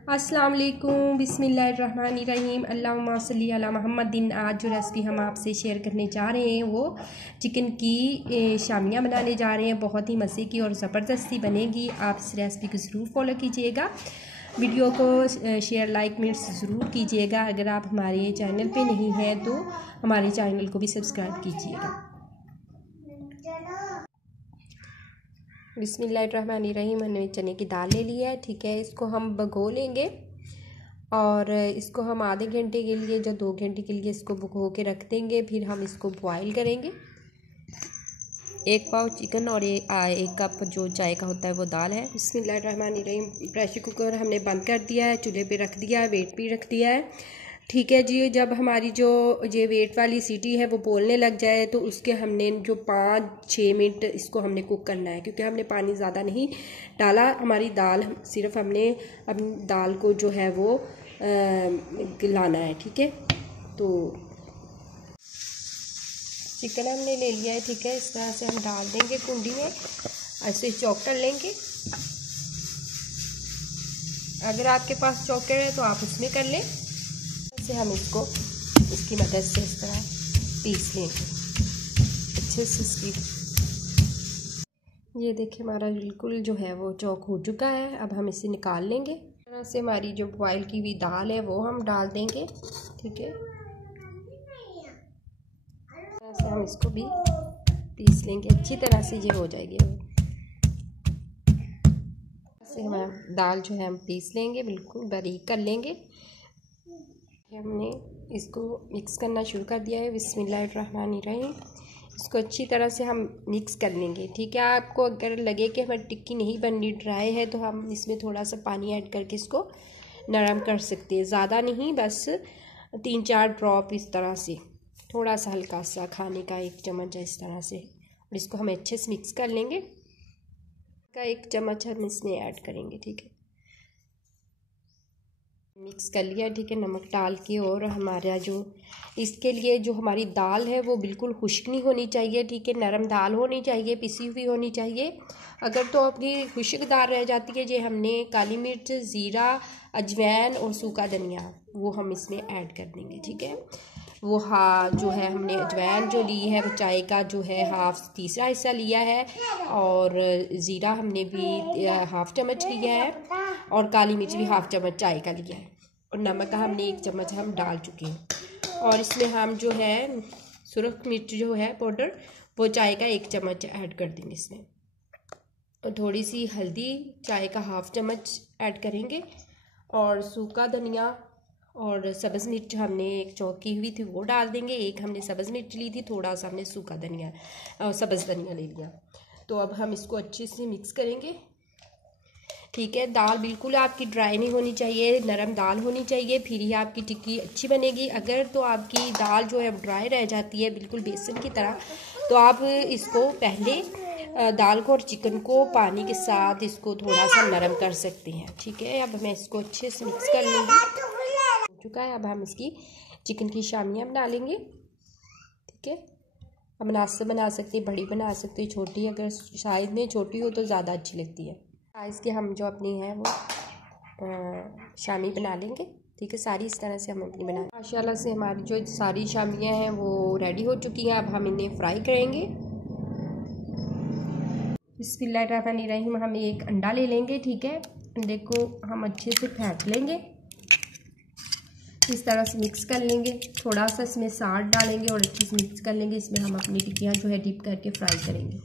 अस्सलाम वालेकुम, बिस्मिल्लाहिर्रहमानिर्रहीम, अल्लाहुम्मा सल्ली अला मुहम्मदिन। आज जो रेसिपी हम आपसे शेयर करने जा रहे हैं वो चिकन की शामियाँ बनाने जा रहे हैं। बहुत ही मज़े की और ज़बरदस्ती बनेगी। आप इस रेसिपी को ज़रूर फॉलो कीजिएगा। वीडियो को शेयर लाइक मिनट्स ज़रूर कीजिएगा। अगर आप हमारे चैनल पे नहीं हैं तो हमारे चैनल को भी सब्सक्राइब कीजिएगा। बिस्मिल्लाहिर्रहमानिर्रहीम। हमने चने की दाल ले ली है, ठीक है। इसको हम भिगो लेंगे और इसको हम आधे घंटे के लिए या 2 घंटे के लिए इसको भिगो के रख देंगे। फिर हम इसको बॉईल करेंगे। 1 पाव चिकन और 1 कप जो चाय का होता है वो दाल है। बिस्मिल्लाहिर्रहमानिर्रहीम। प्रेशर कुकर हमने बंद कर दिया है, चूल्हे पे रख दिया है, वेट भी रख दिया है, ठीक है जी। जब हमारी जो ये वेट वाली सीटी है वो बोलने लग जाए तो उसके हमने जो 5-6 मिनट इसको हमने कुक करना है, क्योंकि हमने पानी ज़्यादा नहीं डाला। हमारी दाल सिर्फ हमने अपनी दाल को जो है वो लाना है, ठीक है। तो चिकन हमने ले लिया है, ठीक है। इस तरह से हम डाल देंगे कुंडी में, ऐसे चॉपर लेंगे। अगर आपके पास चॉपर है तो आप उसमें कर लें। से हम इसको इसकी मदद से इस तरह पीस लेंगे अच्छे से इसकी। ये देखिए हमारा बिल्कुल जो है वो चॉक हो चुका है। अब हम इसे निकाल लेंगे। इस तरह से हमारी जो बॉयल की हुई दाल है वो हम डाल देंगे, ठीक है। ऐसे हम इसको भी पीस लेंगे अच्छी तरह से, ये हो जाएगी। ऐसे हम दाल जो है हम पीस लेंगे, बिल्कुल बारीक कर लेंगे। हमने इसको मिक्स करना शुरू कर दिया है। बिस्मिल्लाहिर्रहमानिर्रहीम। इसको अच्छी तरह से हम मिक्स कर लेंगे, ठीक है। आपको अगर लगे कि हमारी टिक्की नहीं बननी, ड्राई है, तो हम इसमें थोड़ा सा पानी ऐड करके इसको नरम कर सकते हैं। ज़्यादा नहीं, बस 3-4 ड्रॉप इस तरह से, थोड़ा सा हल्का सा खाने का 1 चम्मच इस तरह से। और इसको हम अच्छे से मिक्स कर लेंगे। का 1 चम्मच हम इसमें ऐड करेंगे, ठीक है। मिक्स कर लिया, ठीक है, नमक डाल के। और हमारा जो इसके लिए जो हमारी दाल है वो बिल्कुल खुश्क नहीं होनी चाहिए, ठीक है। नरम दाल होनी चाहिए, पिसी हुई होनी चाहिए। अगर तो अपनी खुश्क दाल रह जाती है, जो हमने काली मिर्च, ज़ीरा, अजवाइन और सूखा धनिया वो हम इसमें ऐड कर देंगे, ठीक है। वो जो है हमने अजवाइन जो ली है वो चाय का जो है तीसरा हिस्सा लिया है, और ज़ीरा हमने भी 1/2 चम्मच लिया है, और काली मिर्च भी 1/2 चम्मच चाय का लिया है, और नमक का हमने 1 चम्मच हम डाल चुके हैं। और इसमें हम जो है सुरख मिर्च जो है पाउडर वो चाय का 1 चम्मच ऐड कर देंगे इसमें। और थोड़ी सी हल्दी चाय का 1/2 चम्मच ऐड करेंगे, और सूखा धनिया और सब्ज़ मिर्च हमने 1 चॉप की हुई थी वो डाल देंगे। 1 हमने सब्ज़ मिर्च ली थी, थोड़ा सा हमने सूखा धनिया सब्ज़ धनिया ले लिया। तो अब हम इसको अच्छे से मिक्स करेंगे, ठीक है। दाल बिल्कुल आपकी ड्राई नहीं होनी चाहिए, नरम दाल होनी चाहिए, फिर ही आपकी टिक्की अच्छी बनेगी। अगर तो आपकी दाल जो है ड्राई रह जाती है बिल्कुल बेसन की तरह, तो आप इसको पहले दाल को और चिकन को पानी के साथ इसको थोड़ा सा नरम कर सकते हैं, ठीक है। अब मैं इसको अच्छे से मिक्स कर लूँगी। हो चुका है। अब हम इसकी चिकन की शामियाँ बना लेंगे, ठीक है। हम मुनासिब बना सकते हैं, बड़ी बना सकते हैं, छोटी, अगर साइज़ में छोटी हो तो ज़्यादा अच्छी लगती है। साइज़ के हम जो अपनी है वो शामी बना लेंगे, ठीक है। सारी इस तरह से हम अपनी बना, माशाल्लाह से हमारी जो सारी शामियाँ हैं वो रेडी हो चुकी हैं। अब हम इन्हें फ्राई करेंगे। बिस्मिल्लाहिर्रहमानिर्रहीम। हम 1 अंडा ले लेंगे, ठीक है। अंडे को हम अच्छे से फेंट लेंगे, इस तरह से मिक्स कर लेंगे। थोड़ा सा इसमें साल्ट डालेंगे और अच्छे से मिक्स कर लेंगे। इसमें हम अपनी टिक्कियाँ जो है डिप करके फ्राई करेंगे।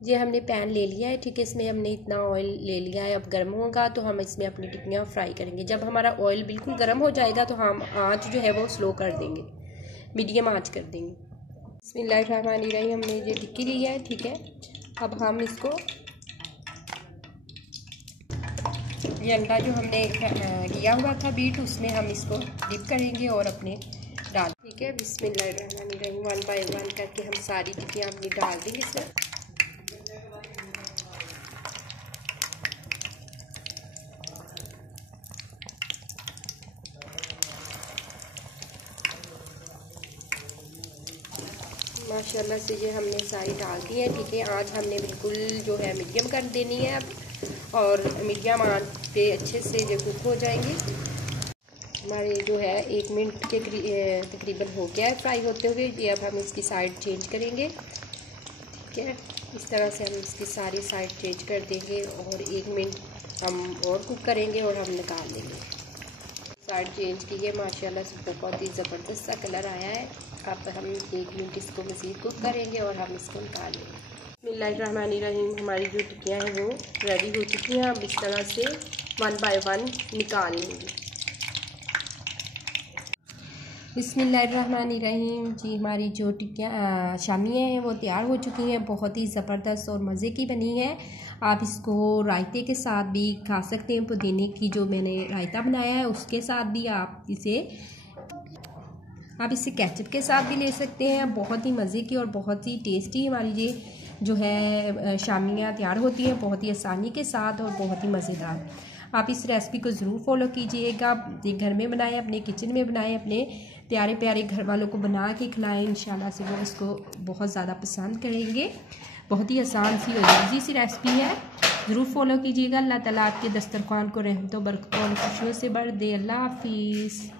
ये हमने पैन ले लिया है, ठीक है। इसमें हमने इतना ऑयल ले लिया है। अब गर्म होगा तो हम इसमें अपनी टिक्कियाँ फ्राई करेंगे। जब हमारा ऑयल बिल्कुल गर्म हो जाएगा तो हम आँच जो है वो स्लो कर देंगे, मीडियम आँच कर देंगे। बिस्मिल्लाहिर्रहमानिर्रहीम। हमने ये टिक्की ली है, ठीक है। अब हम इसको, ये अंडा जो हमने किया हुआ था बीट, उसमें हम इसको डिप करेंगे और अपने डाल, ठीक है। बिस्मिल्लाहिर्रहमानिर्रहीम। 1 बाय 1 करके हम सारी टिक्कियाँ अपनी डाल देंगे इसमें। माशाल्लाह से ये हमने सारी डाल दी है, ठीक है। आज हमने बिल्कुल जो है मीडियम कर देनी है अब, और मीडियम आंच पे अच्छे से जो कुक हो जाएंगे। हमारे जो है 1 मिनट के तकरीबन हो गया है फ्राई होते हुए। ये अब हम इसकी साइड चेंज करेंगे, ठीक है। इस तरह से हम इसकी सारी साइड चेंज कर देंगे और 1 मिनट हम और कुक करेंगे और हम निकाल लेंगे। साइड चेंज की है, माशाल्लाह से बहुत ही ज़बरदस्त सा कलर आया है। अब हम 1 मिनट इसको मज़ीद कुक करेंगे और हम इसको निकाल लेंगे। बिस्मिल्लाहिर्रहमानिर्रहीम, हमारी जो टिक्कियाँ हैं वो रेडी हो चुकी हैं। अब इस तरह से 1 बाय 1 निकाल लेंगे। बिस्मिल्लाहिर्रहमानिर्रहीम जी, हमारी जो टिक्कियाँ शामियाँ हैं वो तैयार हो चुकी हैं। बहुत ही ज़बरदस्त और मज़े की बनी है। आप इसको रायते के साथ भी खा सकते हैं। पुदीने की जो मैंने रायता बनाया है उसके साथ भी आप इसे केचप के साथ भी ले सकते हैं। बहुत ही मज़े की और बहुत ही टेस्टी हमारी ये जो है शामियाँ तैयार होती हैं, बहुत ही आसानी के साथ और बहुत ही मज़ेदार। आप इस रेसिपी को ज़रूर फॉलो कीजिएगा। ये घर में बनाएं, अपने किचन में बनाएं, अपने प्यारे प्यारे घर वालों को बना के खिलाएं। इंशाल्लाह से वो इसको बहुत ज़्यादा पसंद करेंगे। बहुत ही आसान सी और ईजी सी रेसिपी है, ज़रूर फॉलो कीजिएगा। अल्लाह ताला आपके दस्तरखान को रहमतों बरकतों और खुशियों से भर दे। अल्लाह हाफिज़।